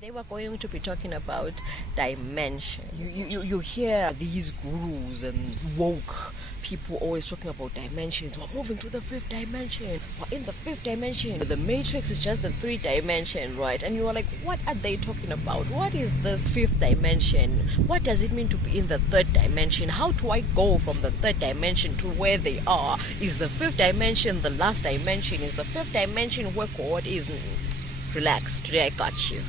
today we're going to be talking about dimension. You hear these gurus and woke people always talking about dimensions. We're moving to the fifth dimension. We're in the fifth dimension. The matrix is just the third dimension, right? And you are like, what are they talking about? What is this fifth dimension? What does it mean to be in the third dimension? How do I go from the third dimension to where they are? Is the fifth dimension the last dimension? Is the fifth dimension where God is? Relax, today I got you.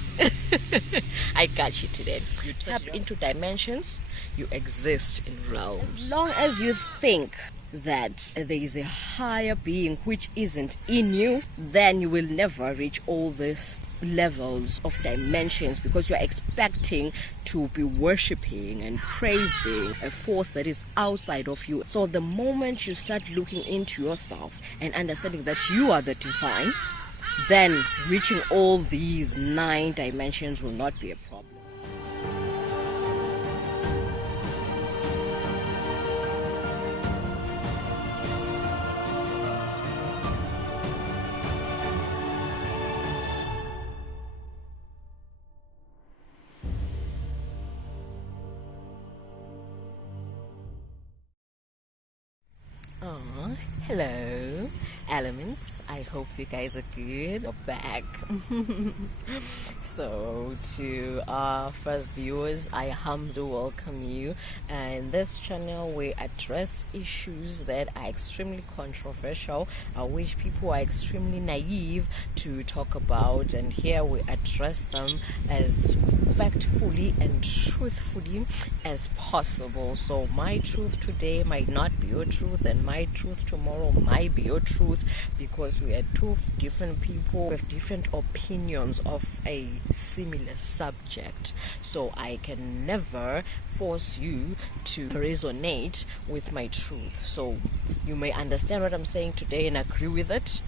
I got you today. You tap into dimensions, you exist in realms. As long as you think that there is a higher being which isn't in you, then you will never reach all these levels of dimensions, because you're expecting to be worshipping and praising a force that is outside of you. So the moment you start looking into yourself and understanding that you are the divine, then reaching all these 9 dimensions will not be a problem. Hello elements, I hope you guys are good. You're back. So to our first viewers, I humbly welcome you. And this channel we address issues that are extremely controversial, which people are extremely naive to talk about, and here we address them as factfully and truthfully as possible. So my truth today might not be your truth, and my truth tomorrow might be your truth, because we are two different people with different opinions of a similar subject. So I can never force you to resonate with my truth. So you may understand what I'm saying today and agree with it,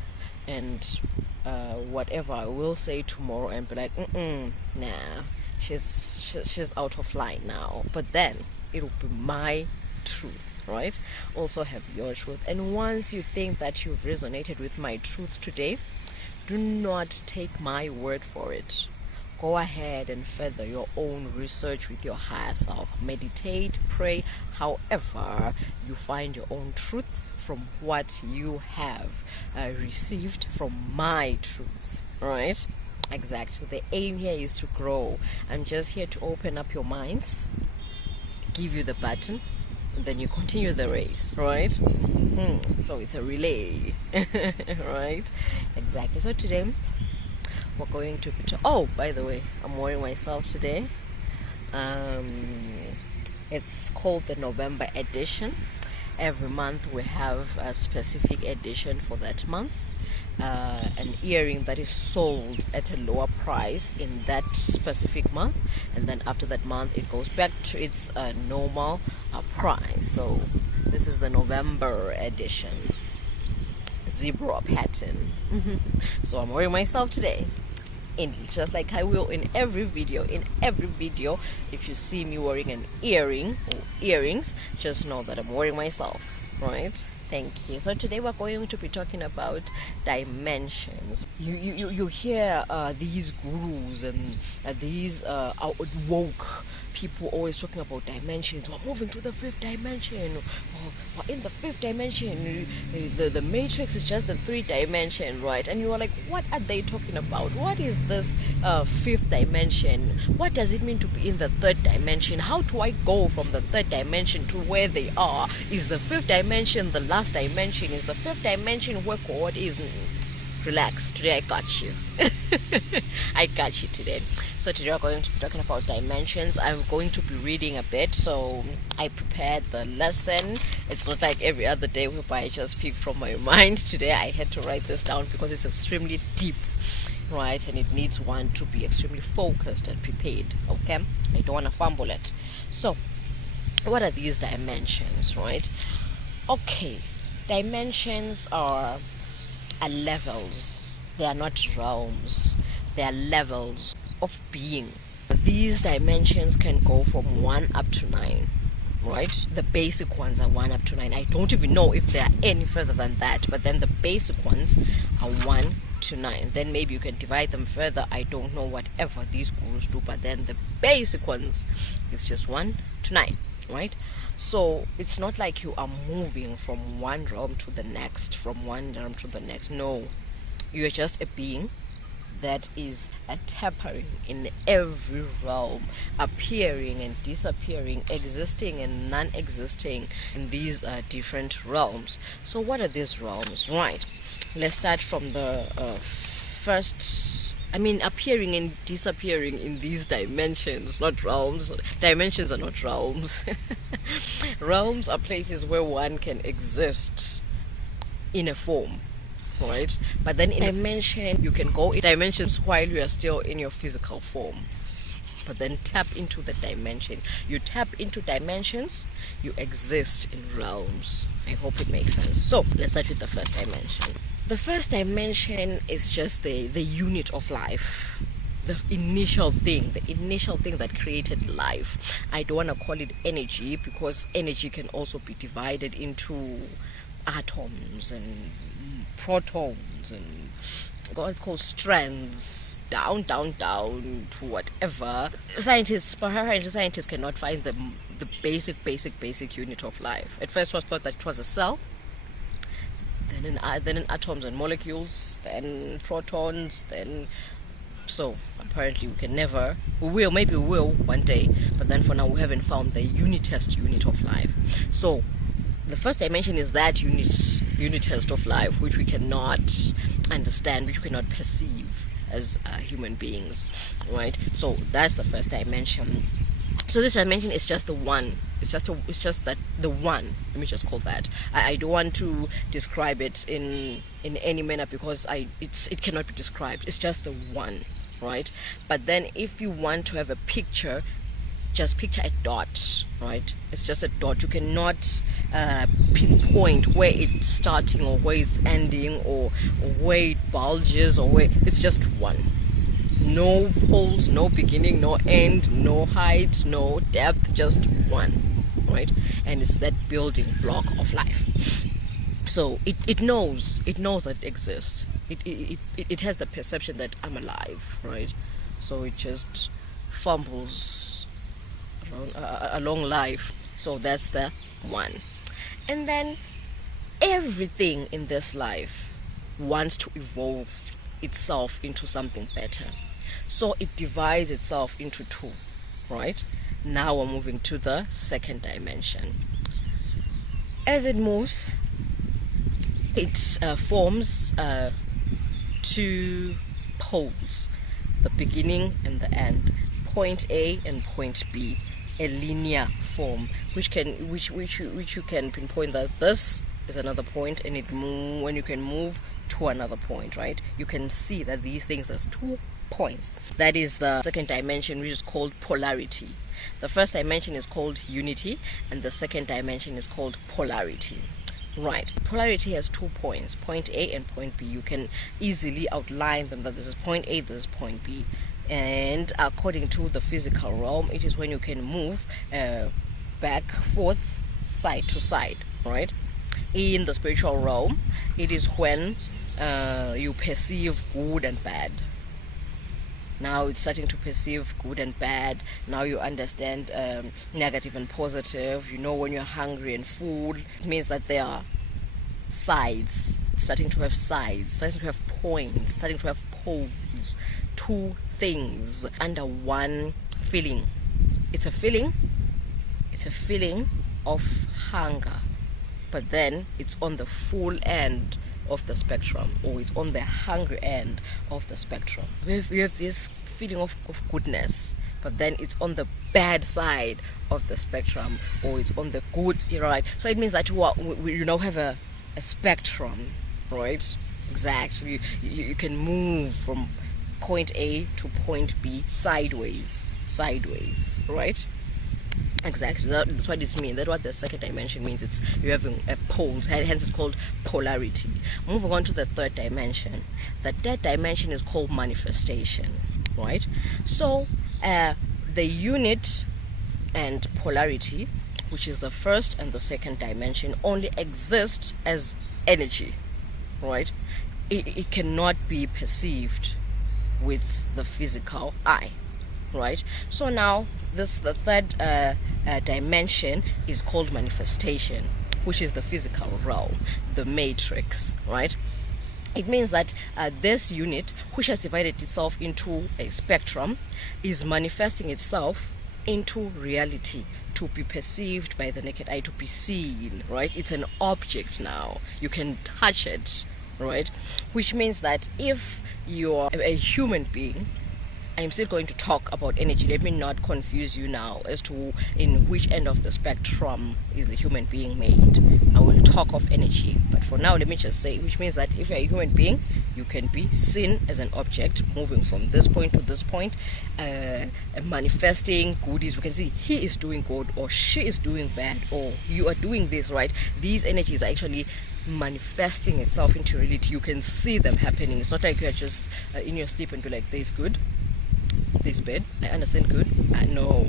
and whatever I will say tomorrow and be like, nah, she's out of line now. But then it will be my truth, right? Also have your truth. And once you think that you've resonated with my truth today, do not take my word for it. Go ahead and further your own research with your higher self. Meditate, pray, however you find your own truth from what you have received from my truth, right? Exactly. The aim here is to grow. I'm just here to open up your minds, give you the button, then you continue the race, right? So it's a relay. Right? Exactly. So today we're going to be oh, by the way, I'm wearing myself today. It's called the November edition. Every month we have a specific edition for that month. An earring that is sold at a lower price in that specific month, and then after that month it goes back to its normal price. So this is the November edition, zebra pattern. So I'm wearing myself today, and just like I will in every video, if you see me wearing an earring or earrings, just know that I'm wearing myself, right? Thank you. So today we're going to be talking about dimensions. You hear these gurus and these woke people always talking about dimensions. We're moving to the fifth dimension. We're in the fifth dimension. The matrix is just the third dimension, right? And you are like, what are they talking about? What is this fifth dimension? What does it mean to be in the third dimension? How do I go from the third dimension to where they are? Is the fifth dimension the last dimension? Is the fifth dimension where God is? Relax, today I got you. I got you today. So today we're going to be talking about dimensions. I'm going to be reading a bit, so I prepared the lesson. It's not like every other day whereby I just speak from my mind. Today I had to write this down because it's extremely deep, right? And it needs one to be extremely focused and prepared, okay? I don't want to fumble it. So what are these dimensions, right? Okay, dimensions are levels. They are not realms. They are levels of being. These dimensions can go from 1 up to 9, right? The basic ones are 1 up to 9. I don't even know if they are any further than that, but then the basic ones are 1 to 9. Then maybe you can divide them further. I don't know whatever these gurus do, but then the basic ones is just 1 to 9, right? So it's not like you are moving from one realm to the next, from one realm to the next. No, you are just a being that is tappering in every realm, appearing and disappearing, existing and non-existing in these different realms. So what are these realms? Right, let's start from the first. Appearing and disappearing in these dimensions, not realms. Dimensions are not realms. Realms are places where one can exist in a form, right? But then in dimension, you can go in dimensions while you are still in your physical form. But then tap into the dimension. You tap into dimensions, you exist in realms. I hope it makes sense. So let's start with the first dimension. The first dimension is just the unit of life. The initial thing that created life. I don't want to call it energy, because energy can also be divided into atoms and protons and what called strands, down to whatever. Scientists cannot find the basic unit of life. At first it was thought that it was a cell, then in atoms and molecules, then protons, then so apparently maybe we will one day, but then for now we haven't found the unitest unit of life. So the first dimension is that unitest of life, which we cannot understand, which we cannot perceive as human beings, right? So that's the first dimension. So this dimension is just the one. It's just that the one. Let me just call that. I don't want to describe it in any manner, because it cannot be described. It's just the one, right? But then if you want to have a picture, just picture a dot, right? It's just a dot. You cannot pinpoint where it's starting or where it's ending, or where it bulges, or where it's just one. No poles, no beginning, no end, no height, no depth, just one, right? And it's that building block of life. So it knows that it exists. It has the perception that I'm alive, right? So it just fumbles along life. So that's the one. And then everything in this life wants to evolve itself into something better. So it divides itself into two, right? Now we're moving to the second dimension. As it moves, it forms two poles, the beginning and the end, point A and point B, a linear form, which you can pinpoint that this is another point, and when you can move to another point, right? You can see that these things as 2 points. That is the second dimension, which is called polarity. The first dimension is called unity, and the second dimension is called polarity. Right. Polarity has 2 points, point A and point B. You can easily outline them, that this is point A, this is point B. And according to the physical realm, it is when you can move back, forth, side to side, right? In the spiritual realm, it is when you perceive good and bad. Now it's starting to perceive good and bad. Now you understand negative and positive. You know when you're hungry and full. It means that there are sides, starting to have sides, starting to have points, starting to have poles. 2 things under one feeling. It's a feeling of hunger, but then it's on the full end of the spectrum, or it's on the hungry end of the spectrum. We have this feeling of goodness, but then it's on the bad side of the spectrum, or it's on the good, right? So it means that you now have a spectrum, right? Exactly. You can move from point A to point B sideways, right? Exactly. That's what it means. That's what the second dimension means. It's you're having a pole, hence it's called polarity. Moving on to the third dimension. The third dimension is called manifestation, right? So the unit and polarity, which is the first and the second dimension, only exist as energy, right? it cannot be perceived with the physical eye, right? So now the third dimension is called manifestation, which is the physical realm, the matrix, right? It means that this unit, which has divided itself into a spectrum, is manifesting itself into reality, to be perceived by the naked eye, to be seen, right? It's an object now. You can touch it, right? Which means that if you're a human being, I'm still going to talk about energy. Let me not confuse you now as to in which end of the spectrum is a human being made. I will talk of energy, but for now let me just say, which means that if you're a human being, you can be seen as an object moving from this point to this point, manifesting goodies. We can see he is doing good, or she is doing bad, or you are doing this, right? These energies are actually manifesting itself into reality. You can see them happening. It's not like you're just in your sleep and be like, this good, this bad, I understand good. No,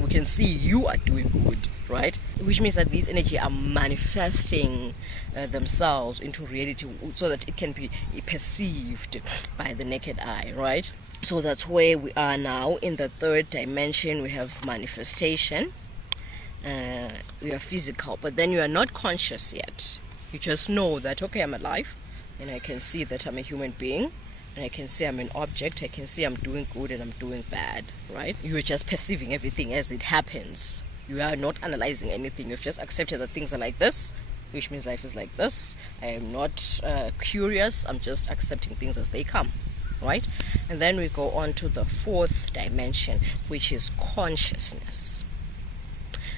we can see you are doing good, right? Which means that these energy are manifesting themselves into reality so that it can be perceived by the naked eye, right? So that's where we are now. In the third dimension, we have manifestation. We are physical, but then you are not conscious yet. You just know that, okay, I'm alive, and I can see that I'm a human being, and I can see I'm an object. I can see I'm doing good and I'm doing bad, right? You're just perceiving everything as it happens. You are not analyzing anything. You've just accepted that things are like this, which means life is like this. I am not curious. I'm just accepting things as they come, right? And then we go on to the fourth dimension, which is consciousness.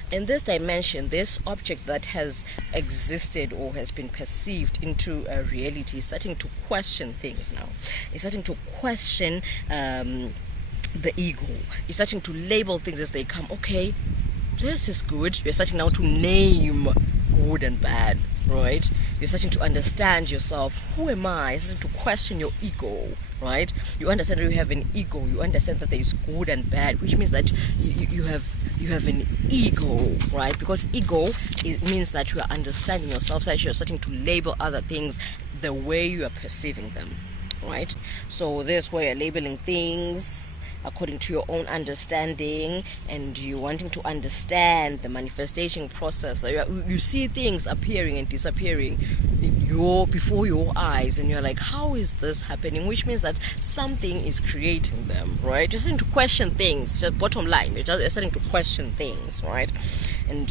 In this dimension, this object that has existed or has been perceived into a reality is starting to question things now. It's starting to question the ego. It's starting to label things as they come. Okay, this is good. You're starting now to name good and bad, right? You're starting to understand yourself. Who am I? You're starting to question your ego, right? You understand that you have an ego. You understand that there is good and bad, which means that you have an ego, right? Because ego, it means that you are understanding yourself, so that you're starting to label other things the way you are perceiving them, right? So this way you're labeling things according to your own understanding, and you wanting to understand the manifestation process. You see things appearing and disappearing before your eyes, and you're like, how is this happening? Which means that something is creating them, right? You're starting to question things. Just bottom line, you're starting to question things, right? And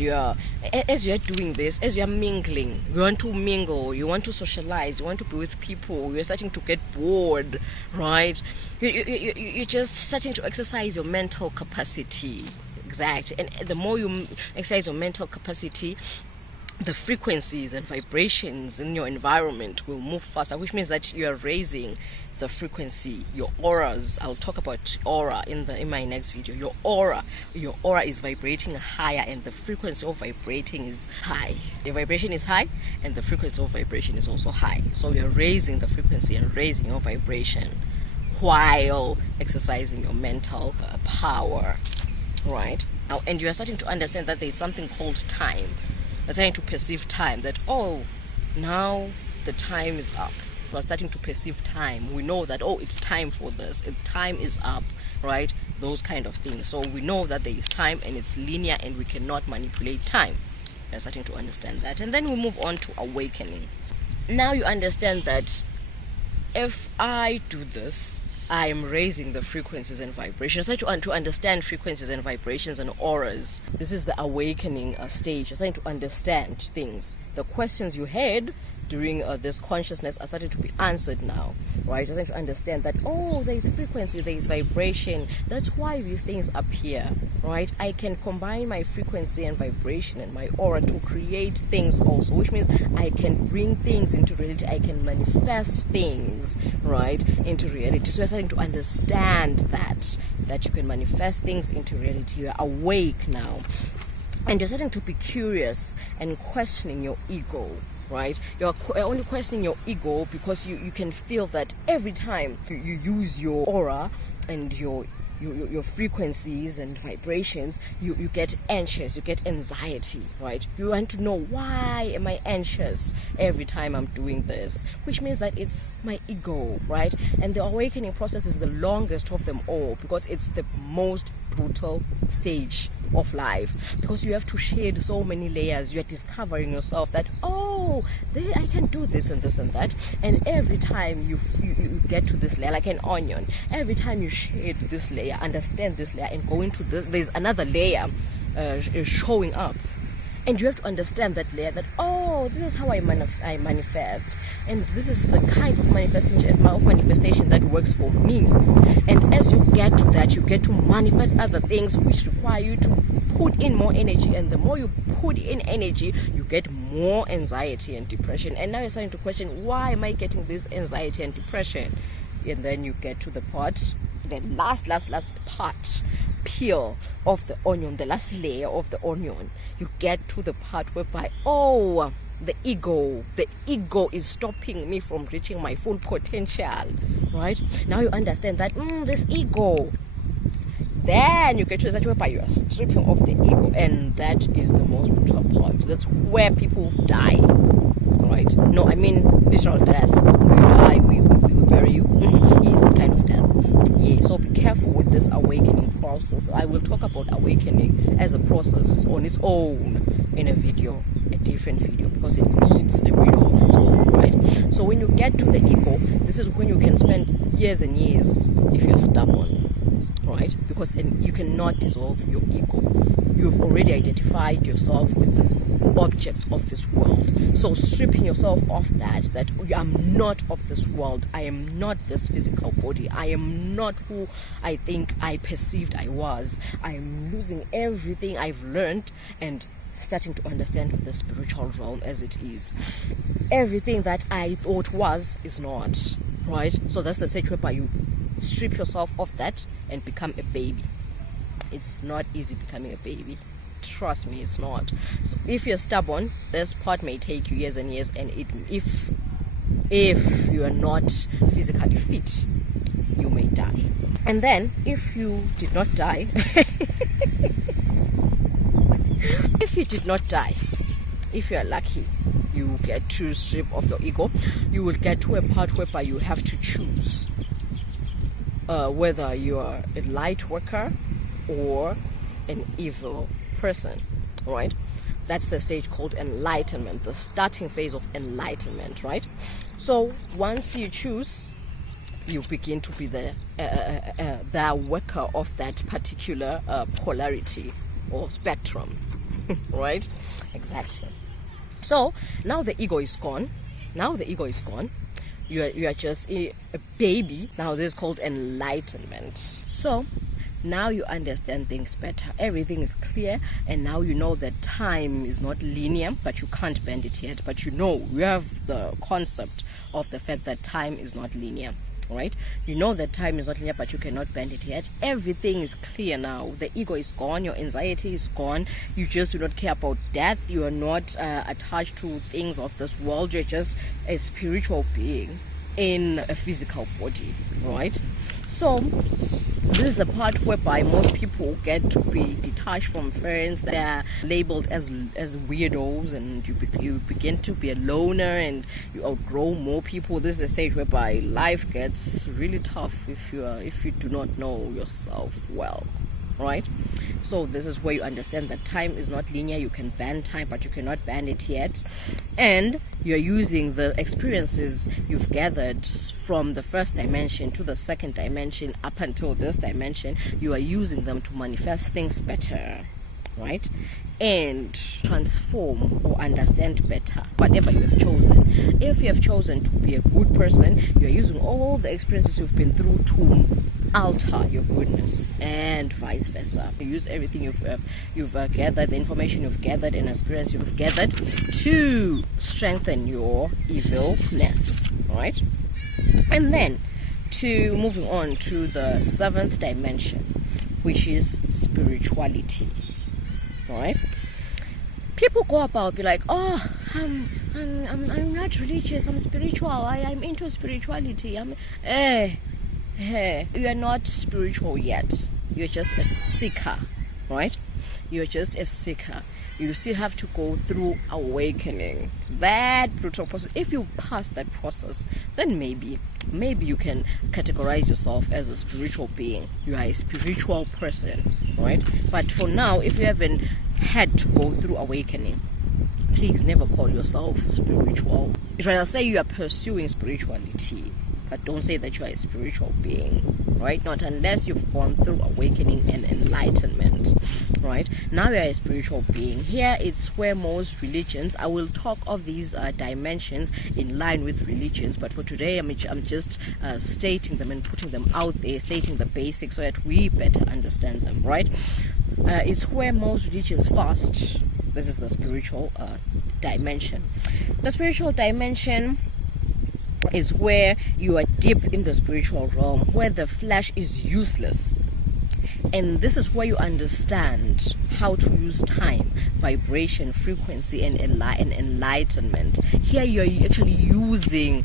as you're doing this, as you're mingling, you want to mingle, you want to socialize, you want to be with people, you're starting to get bored, right? You're just starting to exercise your mental capacity. Exactly. And the more you exercise your mental capacity, the frequencies and vibrations in your environment will move faster, which means that you are raising the frequency, your auras. I'll talk about aura in my next video. Your aura is vibrating higher, and the frequency of vibrating is high. The vibration is high, and the frequency of vibration is also high. So you're raising the frequency and raising your vibration while exercising your mental power, right? Now, and you're starting to understand that there's something called time. You're starting to perceive time, that, oh, now the time is up. We're starting to perceive time. We know that, oh, it's time for this. Time is up, right? Those kind of things. So we know that there is time, and it's linear, and we cannot manipulate time. We're starting to understand that. And then we move on to awakening. Now you understand that if I do this, I am raising the frequencies and vibrations. I want to understand frequencies and vibrations and auras. This is the awakening stage. You're starting to understand things. The questions you had during this consciousness are starting to be answered now, right? You're starting to understand that, oh, there is frequency, there is vibration. That's why these things appear, right? I can combine my frequency and vibration and my aura to create things also, which means I can bring things into reality. I can manifest things, right, into reality. So you're starting to understand that you can manifest things into reality. You're awake now, and you're starting to be curious and questioning your ego, right? You're only questioning your ego because you can feel that every time you use your aura and your your frequencies and vibrations, you get anxious, you get anxiety, right? You want to know, why am I anxious every time I'm doing this? Which means that it's my ego, right? And the awakening process is the longest of them all, because it's the most brutal stage of life, because you have to shed so many layers. You're discovering yourself that, oh, I can do this and this and that. And every time you get to this layer, like an onion, every time you shed this layer, understand this layer, and go into this, there's another layer showing up. And you have to understand that layer, that, oh, this is how I manifest. And this is the kind of manifestation that works for me. And as you get to that, you get to manifest other things which require you to put in more energy. And the more you put in energy, you get more anxiety and depression. And now you're starting to question, why am I getting this anxiety and depression? And then you get to the part, the last part, peel of the onion, the last layer of the onion. You get to the part whereby, oh, the ego is stopping me from reaching my full potential, right? Now you understand that, this ego. Then you get to the stage whereby you are stripping off the ego, and that is the most brutal part. That's where people die, right? No, I mean literal death. We die, we bury you. Yes, a kind of death. Yeah, so be careful with this awakening process. I will talk about awakening as a process on its own in a different video, because it needs a video of its own, right? So when you get to the ego, this is when you can spend years and years if you're stubborn, right? Because you cannot dissolve your ego. You've already identified yourself with the objects of this world. So stripping yourself off that I'm not of this world. I am not this physical body. I am not who I think I perceived I was. I am losing everything I've learned and starting to understand the spiritual realm as it is. Everything that I thought was is not, right? So that's the stage whereby you strip yourself of that and become a baby. It's not easy becoming a baby. Trust me, it's not. So if you're stubborn, this part may take you years and years, and if you are not physically fit, you may die. And then if you did not die if you did not die, if you are lucky, you get to strip off your ego, you will get to a part whereby you have to choose whether you are a light worker or an evil person, right? That's the stage called enlightenment, the starting phase of enlightenment, right? So once you choose, you begin to be the worker of that particular polarity or spectrum, right? Exactly. So now the ego is gone. You are just a baby. Now this is called enlightenment. So now you understand things better. Everything is clear, and now you know that time is not linear, but you can't bend it yet. But you have the concept of the fact that time is not linear, right? You know that time is not linear, but you cannot bend it yet. Everything is clear now. The ego is gone. Your anxiety is gone. You just do not care about death. You are not attached to things of this world. You're just a spiritual being in a physical body, right? So this is the part whereby most people get to be detached from friends. They're labeled as weirdos, and you begin to be a loner, and you outgrow more people. This is a stage whereby life gets really tough if you do not know yourself well, right? So this is where you understand that time is not linear. You can bend time, but you cannot bend it yet. And you're using the experiences you've gathered from the first dimension to the second dimension up until this dimension. You are using them to manifest things better, right? And transform or understand better whatever you have chosen. If you have chosen to be a good person, you're using all the experiences you've been through to alter your goodness, and vice versa. You use everything you've gathered, the information you've gathered and experience you've gathered to strengthen your evilness, right? And then moving on to the seventh dimension, which is spirituality. All right, people go about be like, oh, I'm not religious, I'm spiritual, I'm into spirituality. hey, you are not spiritual yet. You're just a seeker, right? You're just a seeker. You still have to go through awakening. That brutal process. If you pass that process, then maybe you can categorize yourself as a spiritual being. You are a spiritual person, right? But for now, if you haven't had to go through awakening, please never call yourself spiritual. Rather say you are pursuing spirituality, but don't say that you are a spiritual being, right? Not unless you've gone through awakening and enlightenment, right? Now you are a spiritual being. Here it's where most religions, I will talk of these dimensions in line with religions, but for today I'm just stating them and putting them out there, stating the basics so that we better understand them, right? It's where most religions fast. This is the spiritual dimension. The spiritual dimension is where you are deep in the spiritual realm, where the flesh is useless. And this is where you understand how to use time, vibration, frequency, and enlightenment. Here you are actually using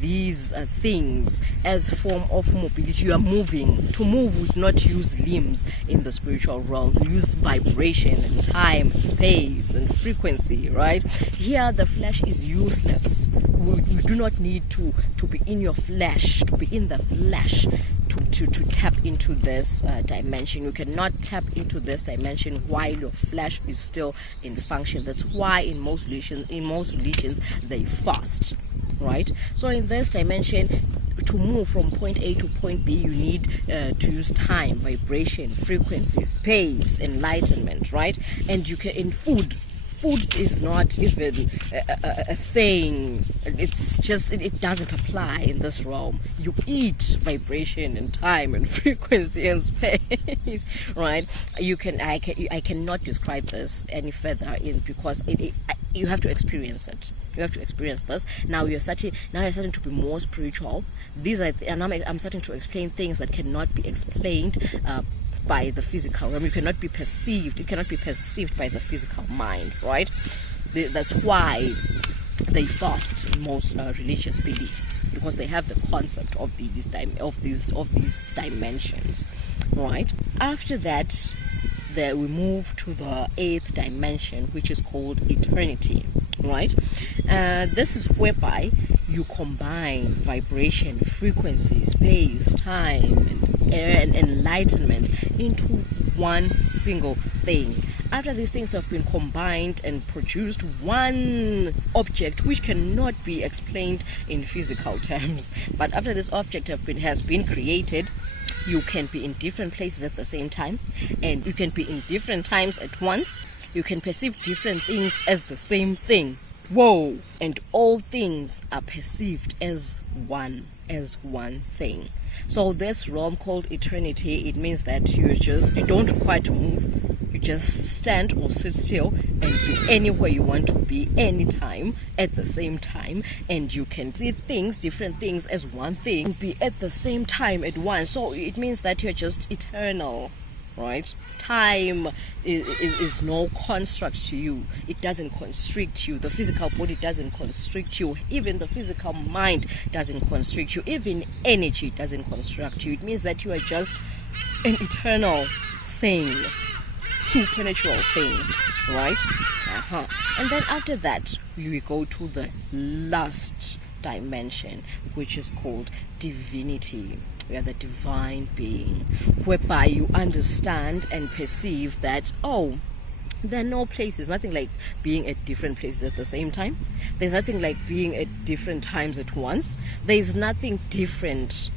these things as form of mobility. You are moving. To move would not use limbs in the spiritual realm. You use vibration and time, and space, and frequency, right? Here the flesh is useless. We do not need to be in your flesh, to be in the flesh, to tap into this dimension. You cannot tap into this dimension while your flesh is still in function. That's why in most religions they fast, right? So in this dimension, to move from point A to point B, you need to use time, vibration, frequency, space, enlightenment, right? And you can, in food is not even a thing. It's just, it doesn't apply in this realm. You eat vibration and time and frequency and space, right? I cannot describe this any further because you have to experience it. You have to experience this. Now you're starting to be more spiritual. I'm starting to explain things that cannot be explained by the physical realm. It cannot be perceived by the physical mind, right? That's why they fast in most religious beliefs, because they have the concept of these dimensions, right? After that, we move to the 8th dimension, which is called eternity, right? This is whereby you combine vibration, frequency, space, time, and enlightenment into one single thing. After these things have been combined and produced one object which cannot be explained in physical terms, but after this object has been created, you can be in different places at the same time, and you can be in different times at once. You can perceive different things as the same thing. Whoa! And all things are perceived as one thing. So this realm called eternity, it means that you don't require to move. You just stand or sit still and be anywhere you want to be, anytime, at the same time, and you can see different things as one thing, and be at the same time at once. So it means that you're just eternal, right? Time is no construct to you. It doesn't constrict you. The physical body doesn't constrict you. Even the physical mind doesn't constrict you. Even energy doesn't constrict you. It means that you are just an eternal thing, supernatural thing, right? And then after that, we go to the last dimension, which is called divinity. We are the divine being, whereby you understand and perceive that, there are no places, nothing like being at different places at the same time. There's nothing like being at different times at once. There's nothing different.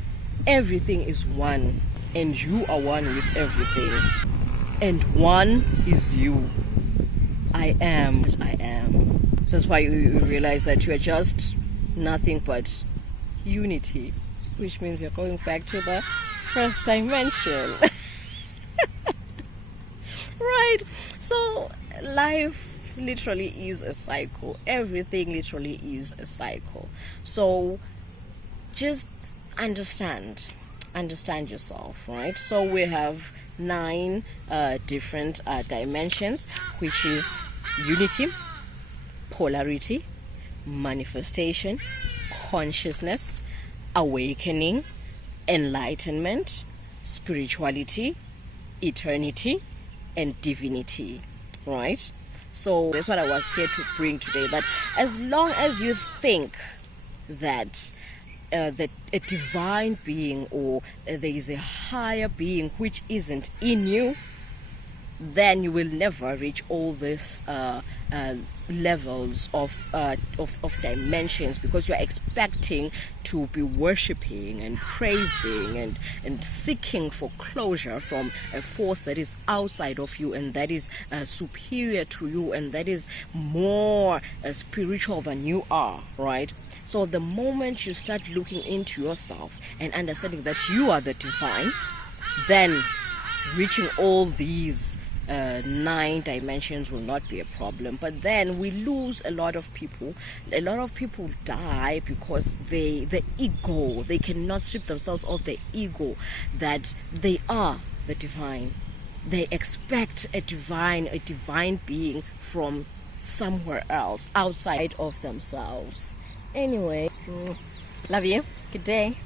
Everything is one, and you are one with everything. And one is you. I am. That's why you realize that you are just nothing but unity, which means you're going back to the first dimension. Right? So life literally is a cycle. Everything literally is a cycle. So just understand yourself, right? So we have 9 different dimensions, which is unity, polarity, manifestation, consciousness, awakening, enlightenment, spirituality, eternity, and divinity, right? So that's what I was here to bring today, that as long as you think that a divine being, or there is a higher being which isn't in you, then you will never reach all these levels of dimensions, because you're expecting to be worshiping and praising and seeking for closure from a force that is outside of you, and that is superior to you, and that is more spiritual than you are, right? So the moment you start looking into yourself and understanding that you are the divine, then reaching all these 9 dimensions will not be a problem. But then we lose a lot of people. A lot of people die because the ego, they cannot strip themselves of the ego that they are the divine. They expect a divine being from somewhere else outside of themselves. Anyway, love you. Good day.